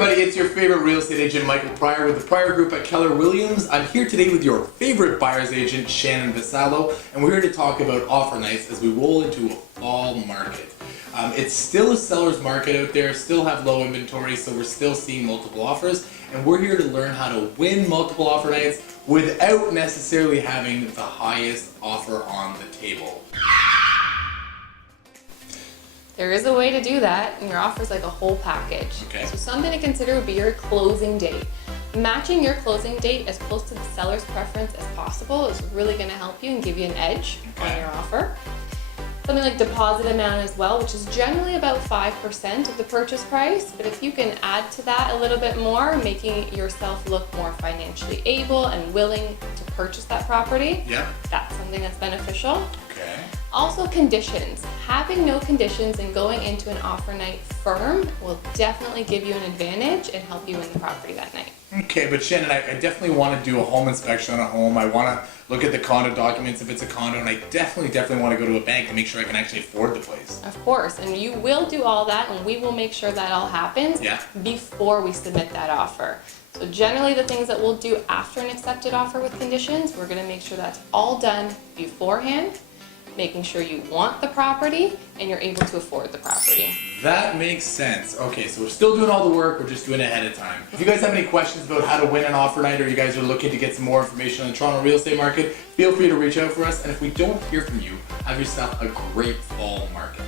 everybody, it's your favorite real estate agent, Michael Pryor, with the Pryor Group at Keller Williams. I'm here today with your favorite buyer's agent, Shannon Vassallo, and we're here to talk about offer nights as we roll into a fall market. It's still a seller's market out there, still have low inventory, so we're still seeing multiple offers, and we're here to learn how to win multiple offer nights without necessarily having the highest offer on the table. There is a way to do that, and your offer is like a whole package. Okay. So something to consider would be your closing date. Matching your closing date as close to the seller's preference as possible is really going to help you and give you an edge on your offer. Something like deposit amount as well, which is generally about 5% of the purchase price, but if you can add to that a little bit more, making yourself look more financially able and willing to purchase that property, that's something that's beneficial. Okay. Also conditions. Having no conditions and going into an offer night firm will definitely give you an advantage and help you win the property that night. Okay, but Shannon, I definitely want to do a home inspection on a home. I want to look at the condo documents if it's a condo, and I definitely want to go to a bank to make sure I can actually afford the place. Of course, and you will do all that, and we will make sure that all happens before we submit that offer. So generally the things that we'll do after an accepted offer with conditions, we're going to make sure that's all done beforehand, making sure you want the property and you're able to afford the property. That makes sense. Okay, so we're still doing all the work, we're just doing it ahead of time. If you guys have any questions about how to win an offer night, or you guys are looking to get some more information on the Toronto real estate market, feel free to reach out for us. And if we don't hear from you, have yourself a great fall market.